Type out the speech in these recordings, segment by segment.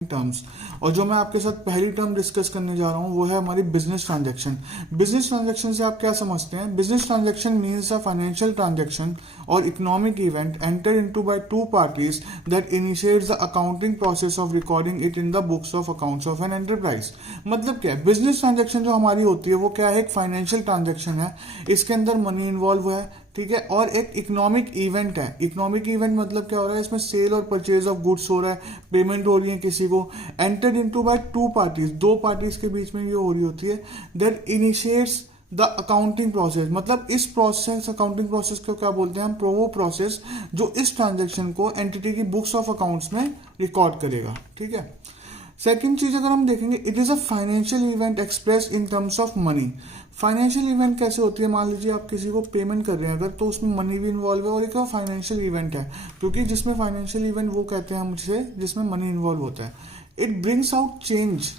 Terms. और जो मैं आपके साथ पहली टर्म डिस्कस करने जा रहा हूँ वो है हमारी बिजनेस ट्रांजैक्शन। बिजनेस ट्रांजैक्शन से आप क्या समझते हैं? Business transaction means a financial transaction और economic event enter into by two parties that initiates the accounting process of recording it in the books of accounts of an enterprise. मतलब क्या है? Business transaction जो हमारी होती है वो क्या है? एक फाइनेंशियल ट्रांजैक्शन है, इसके अंदर मनी इन्वॉल्व है, ठीक है। और एक इकोनॉमिक इवेंट है। इकोनॉमिक इवेंट मतलब क्या हो रहा है? इसमें सेल और परचेज ऑफ गुड्स हो रहा है, पेमेंट हो रही है किसी को, entered into by two parties, दो पार्टीज के बीच में ये हो रही होती है। That initiates the accounting process. मतलब इस प्रोसेस, अकाउंटिंग प्रोसेस को क्या बोलते हैं हम? वो प्रोसेस जो इस ट्रांजेक्शन को एंटिटी की बुक्स ऑफ अकाउंट्स में रिकॉर्ड करेगा, ठीक है। सेकेंड चीज अगर हम देखेंगे, it is a financial event express in terms of money. Financial event कैसे होती है? मान लीजिए आप किसी को पेमेंट कर रहे हैं अगर, तो उसमें मनी भी इन्वॉल्व है और एक फाइनेंशियल इवेंट है, क्योंकि जिसमें फाइनेंशियल इवेंट वो कहते हैं हमसे जिसमें मनी इन्वॉल्व होता है। It brings out change,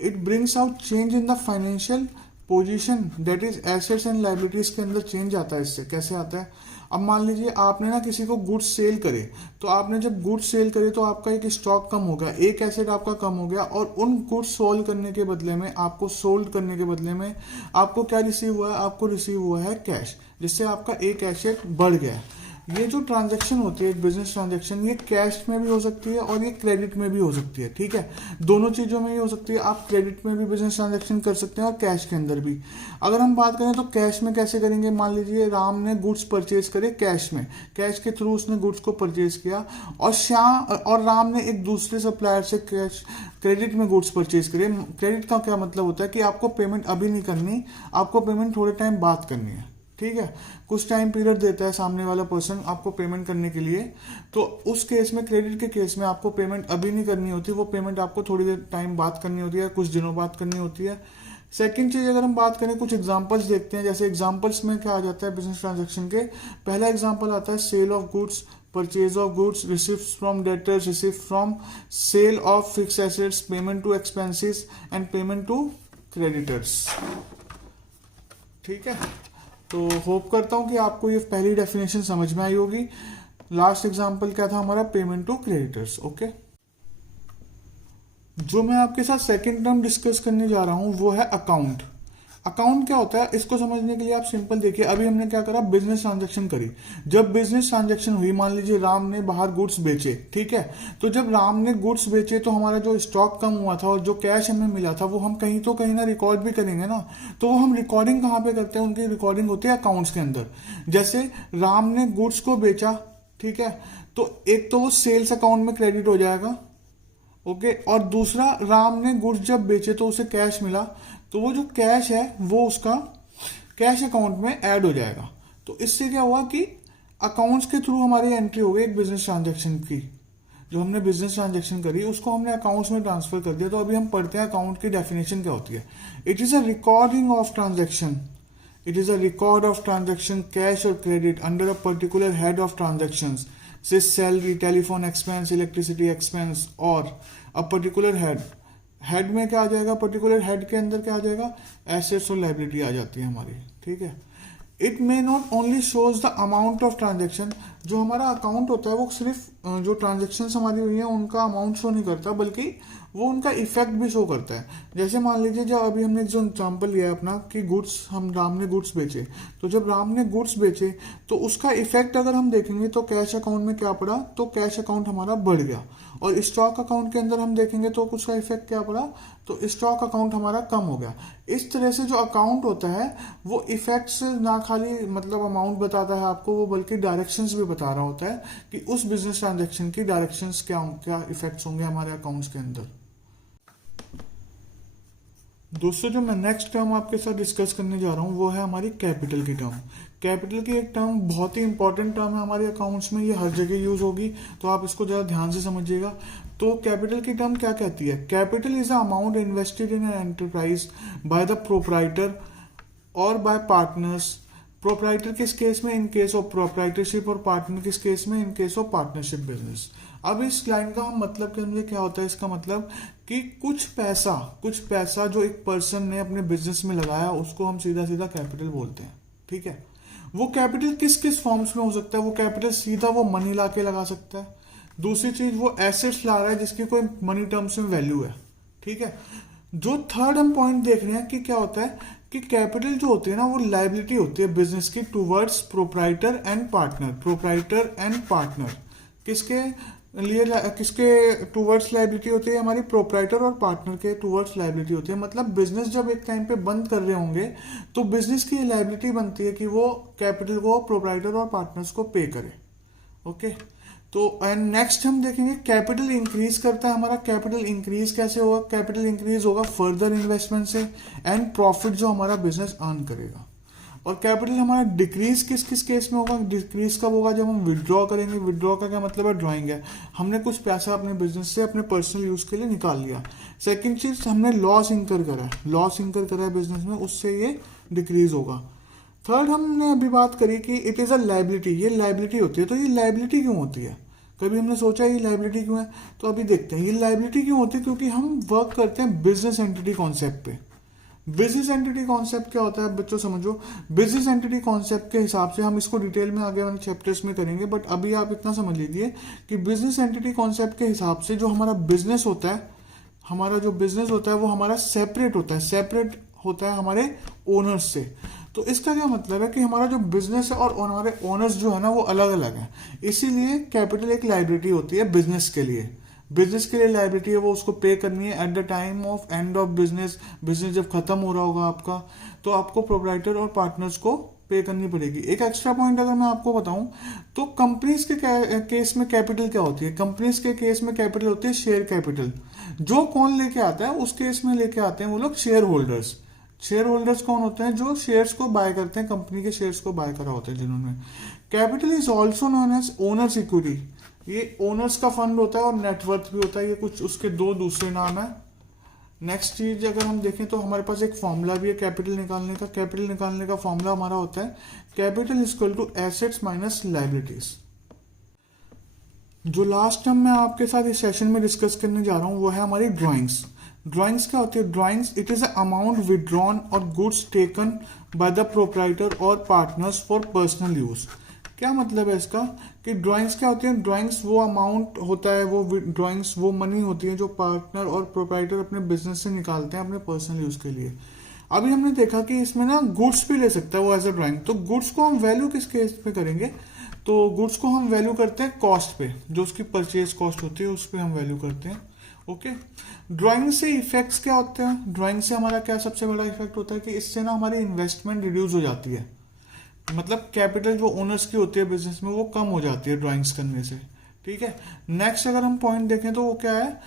it brings out change in the financial position, that is assets and liabilities के अंदर चेंज आता है। इससे कैसे आता है? अब मान लीजिए आपने ना किसी को गुड्स सेल करे, तो आपने जब गुड्स सेल करे तो आपका एक स्टॉक कम हो गया, एक एसेट आपका कम हो गया, और उन गुड्स सोल्ड करने के बदले में, आपको सोल्ड करने के बदले में आपको क्या रिसीव हुआ है? आपको रिसीव हुआ है कैश, जिससे आपका एक एसेट बढ़ गया है। ये जो ट्रांजैक्शन होती है एक बिजनेस ट्रांजैक्शन, ये कैश में भी हो सकती है और ये क्रेडिट में भी हो सकती है, ठीक है। दोनों चीजों में ये हो सकती है। आप क्रेडिट में भी बिजनेस ट्रांजैक्शन कर सकते हैं और कैश के अंदर भी। अगर हम बात करें तो कैश में कैसे करेंगे? मान लीजिए राम ने गुड्स परचेज करे कैश में, कैश के थ्रू उसने गुड्स को परचेज किया, और श्याम और राम ने एक दूसरे सप्लायर से कैश क्रेडिट में गुड्स परचेज करे। क्रेडिट का क्या मतलब होता है कि आपको पेमेंट अभी नहीं करनी, आपको पेमेंट थोड़े टाइम बाद करनी है, ठीक है। कुछ टाइम पीरियड देता है सामने वाला पर्सन आपको पेमेंट करने के लिए। तो उस केस में, क्रेडिट के केस में, आपको पेमेंट अभी नहीं करनी होती, वो पेमेंट आपको थोड़ी देर टाइम बाद करनी होती है, कुछ दिनों बाद करनी होती है। सेकंड चीज अगर हम बात करें, कुछ एग्जांपल्स देखते हैं। जैसे एग्जांपल्स में क्या आ जाता है बिजनेस ट्रांजैक्शन के? पहला एग्जांपल आता है sale of goods, purchase of goods, receipt from debtors, receipt from sale of fix assets, payment to expenses and payment to creditors, ठीक है। तो होप करता हूं कि आपको ये पहली डेफिनेशन समझ में आई होगी। लास्ट एग्जांपल क्या था हमारा? Payment to creditors, okay. जो मैं आपके साथ सेकंड टर्म डिस्कस करने जा रहा हूं वो है अकाउंट। अकाउंट क्या होता है इसको समझने के लिए आप सिंपल देखिए, अभी हमने क्या करा? बिजनेस ट्रांजैक्शन करी। जब बिजनेस ट्रांजैक्शन हुई, मान लीजिए राम ने बाहर गुड्स बेचे, ठीक है। तो जब राम ने गुड्स बेचे तो हमारा जो स्टॉक कम हुआ था और जो कैश हमें मिला था वो हम कहीं तो कहीं ना रिकॉर्ड भी करेंगे ना। तो वो हम रिकॉर्डिंग कहाँ पे करते हैं? उनकी रिकॉर्डिंग होती है अकाउंट्स के अंदर। जैसे राम ने गुड्स को बेचा, ठीक है, तो एक तो वो सेल्स अकाउंट में क्रेडिट हो जाएगा, ओके। और दूसरा, राम ने गुड्स जब बेचे तो उसे कैश मिला, तो वो जो कैश है वो उसका कैश अकाउंट में ऐड हो जाएगा। तो इससे क्या हुआ कि अकाउंट्स के थ्रू हमारी एंट्री हो गई एक बिजनेस ट्रांजैक्शन की। जो हमने बिजनेस ट्रांजैक्शन करी उसको हमने अकाउंट्स में ट्रांसफर कर दिया। तो अभी हम पढ़ते हैं अकाउंट की डेफिनेशन क्या होती है। It is a recording of transaction, it is a record of transaction cash और credit under a particular head of transactions, say salary, telephone expense, electricity expense, और अ पर्टिकुलर हेड। हेड में क्या आ जाएगा? Particular head के अंदर क्या आ जाएगा? Assets और लाइबिलिटी आ जाती है हमारी, ठीक है। It may not only shows the amount of transaction. जो हमारा अकाउंट होता है वो सिर्फ जो ट्रांजेक्शन हमारी हुई है उनका अमाउंट शो नहीं करता, बल्कि वो उनका इफेक्ट भी शो करता है। जैसे मान लीजिए जब अभी हमने जो एग्जाम्पल लिया है अपना कि गुड्स, हम राम ने गुड्स बेचे, तो जब राम ने गुड्स बेचे तो उसका इफेक्ट अगर हम देखेंगे तो कैश अकाउंट में क्या पड़ा? तो कैश अकाउंट हमारा बढ़ गया। और स्टॉक अकाउंट के अंदर हम देखेंगे तो उसका इफेक्ट क्या पड़ा? तो स्टॉक अकाउंट हमारा कम हो गया। इस तरह से जो अकाउंट होता है वो इफेक्ट्स ना खाली मतलब अमाउंट बताता है आपको, वो बल्कि डायरेक्शंस भी बता रहा होता है कि उस बिजनेस ट्रांजैक्शन की डायरेक्शंस क्या क्या इफेक्ट्स होंगे हमारे अकाउंट्स के अंदर। दोस्तों, जो मैं नेक्स्ट टर्म आपके साथ डिस्कस करने जा रहा हूँ वो है हमारी कैपिटल की टर्म। कैपिटल की एक टर्म बहुत ही इंपॉर्टेंट टर्म है हमारे अकाउंट्स में, ये हर जगह यूज होगी, तो आप इसको जरा ध्यान से समझिएगा। तो कैपिटल की टर्म क्या कहती है? Capital is a amount invested in an enterprise bye the proprietor और बाय पार्टनर्स। प्रोप्राइटर किस केस में? इन केस ऑफ प्रोप्राइटरशिप, और पार्टनर किस केस में? In case of partnership business. अब इस लाइन का हम मतलब समझे क्या होता है? इसका मतलब कि कुछ पैसा जो एक पर्सन ने अपने बिजनेस में लगाया उसको हम सीधा सीधा कैपिटल बोलते हैं, ठीक है। वो कैपिटल किस किस फॉर्म्स में हो सकता है? वो कैपिटल सीधा वो मनी ला के लगा सकता है, दूसरी चीज वो एसेट्स ला रहा है जिसकी कोई मनी टर्म्स में वैल्यू है, ठीक है। जो थर्ड हम पॉइंट देख रहे हैं कि क्या होता है कि कैपिटल जो होती है ना वो लाइबिलिटी होती है बिजनेस की towards proprietor and partner. Proprietor and partner किसके लिए, किसके टूवर्ड्स लाइबिलिटी होती है, हमारी प्रोप्राइटर और पार्टनर के टूवर्ड्स लाइबिलिटी होती है। मतलब बिजनेस जब एक टाइम पे बंद कर रहे होंगे तो बिजनेस की लाइबिलिटी बनती है कि वो कैपिटल को प्रोप्राइटर और पार्टनर्स को पे करे। ओके, तो एंड नेक्स्ट हम देखेंगे कैपिटल इंक्रीज करता है हमारा। कैपिटल इंक्रीज कैसे होगा, कैपिटल इंक्रीज होगा फर्दर इन्वेस्टमेंट से एंड प्रॉफिट जो हमारा बिजनेस अर्न करेगा। और कैपिटल हमारा डिक्रीज किस किस केस में होगा, डिक्रीज कब होगा, जब हम विड्रॉ करेंगे। विड्रॉ का क्या मतलब है, ड्रॉइंग है, हमने कुछ पैसा अपने बिजनेस से अपने पर्सनल यूज के लिए निकाल लिया। सेकंड चीज, हमने लॉस इंकर करा है, लॉस इंकर करा है बिजनेस में, उससे ये डिक्रीज होगा। थर्ड हमने अभी बात करी कि इट इज अ लाइबिलिटी, ये लाइबिलिटी होती है। तो ये लाइबिलिटी क्यों होती है, कभी हमने सोचा ये लाइबिलिटी क्यों है, तो अभी देखते हैं ये लाइबिलिटी क्यों होती है। क्योंकि हम वर्क करते हैं बिजनेस एंटिटी कॉन्सेप्ट पे। बिजनेस एंटिटी कॉन्सेप्ट क्या होता है बच्चों, समझो। बिजनेस एंटिटी कॉन्सेप्ट के हिसाब से हम इसको डिटेल में आगे वाले चैप्टर्स में करेंगे, बट अभी आप इतना समझ लीजिए कि बिजनेस एंटिटी कॉन्सेप्ट के हिसाब से जो हमारा बिजनेस होता है, हमारा जो बिजनेस होता है वो हमारा सेपरेट होता है, सेपरेट होता है हमारे ओनर्स से। तो इसका क्या मतलब है कि हमारा जो बिजनेस है और हमारे ओनर्स जो है ना वो अलग अलग है। इसीलिए कैपिटल एक लाइबिलिटी होती है बिजनेस के लिए। बिजनेस के लिए लाइबिलिटी है, वो उसको पे करनी है at the time of end of business. Business जब खत्म हो रहा होगा आपका, तो आपको प्रोप्राइटर और पार्टनर्स को पे करनी पड़ेगी। एक एक्स्ट्रा पॉइंट अगर मैं आपको बताऊं तो कंपनीज के केस में कैपिटल क्या होती है, कंपनीज के केस में कैपिटल होती है शेयर कैपिटल। जो कौन लेके आता है उस केस में लेके आते हैं वो लोग शेयर होल्डर्स। शेयर होल्डर्स कौन होते हैं, जो शेयर्स को बाय करते हैं, कंपनी के शेयर्स को बाय करा होते हैं जिन्होंने। Capital is also known as owners equity, ये ओनर्स का फंड होता है और नेटवर्थ भी होता है, ये कुछ उसके दो दूसरे नाम है। नेक्स्ट चीज अगर हम देखें तो हमारे पास एक फॉर्मूला भी है कैपिटल निकालने का। कैपिटल निकालने का फॉर्मूला हमारा होता है capital is equal to assets minus liabilities. जो लास्ट टाइम मैं आपके साथ इस सेशन में डिस्कस करने जा रहा हूं वो है हमारी ड्राइंग्स। ड्राइंग्स क्या होती है, drawings it is a amount withdrawn और goods taken by the proprietor और पार्टनर्स फॉर पर्सनल यूज। क्या मतलब है इसका कि ड्राइंग्स क्या होती है, ड्राइंग्स वो अमाउंट होता है, वो ड्राइंग्स वो मनी होती है जो पार्टनर और प्रोप्राइटर अपने बिजनेस से निकालते हैं अपने पर्सनल यूज के लिए। अभी हमने देखा कि इसमें ना गुड्स भी ले सकता है वो एज अ ड्राइंग। तो गुड्स को हम वैल्यू किस केस पे करेंगे, तो गुड्स को हम वैल्यू करते हैं कॉस्ट पे, जो उसकी परचेज कॉस्ट होती है उस पर हम वैल्यू करते हैं। ओके, ड्राइंग से इफेक्ट्स क्या होते हैं, ड्राइंग से हमारा क्या सबसे बड़ा इफेक्ट होता है कि इससे ना हमारी इन्वेस्टमेंट रिड्यूस हो जाती है। मतलब कैपिटल जो ओनर्स की होती है बिजनेस में वो कम हो जाती है ड्राइंग्स करने से। ठीक है, नेक्स्ट अगर हम पॉइंट देखें तो वो क्या है,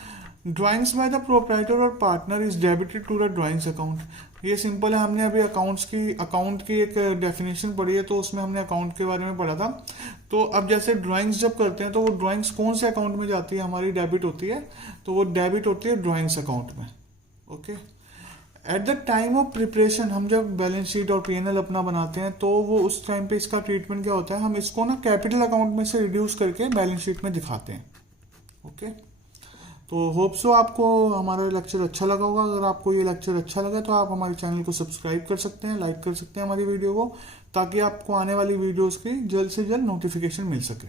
ड्राइंग्स बाय द प्रोप्राइटर और partner is debited to the drawings account. ये सिंपल है, हमने अभी अकाउंट की एक डेफिनेशन पढ़ी है तो उसमें हमने अकाउंट के बारे में पढ़ा था। तो अब जैसे ड्राइंग्स जब करते हैं तो वो ड्राइंग्स कौन से अकाउंट में जाती है, हमारी डेबिट होती है, तो वो डेबिट होती है ड्राइंग्स अकाउंट में। Okay, at the time of preparation हम जब बैलेंस शीट और पीएनएल अपना बनाते हैं तो वो उस टाइम पे इसका ट्रीटमेंट क्या होता है, हम इसको ना कैपिटल अकाउंट में से रिड्यूस करके बैलेंस शीट में दिखाते हैं। ओके, तो होप सो आपको हमारा लेक्चर अच्छा लगा होगा। अगर आपको ये लेक्चर अच्छा लगा तो आप हमारे चैनल को सब्सक्राइब कर सकते हैं, लाइक कर सकते हैं हमारी वीडियो को, ताकि आपको आने वाली वीडियोस की जल्द से जल्द नोटिफिकेशन मिल सके।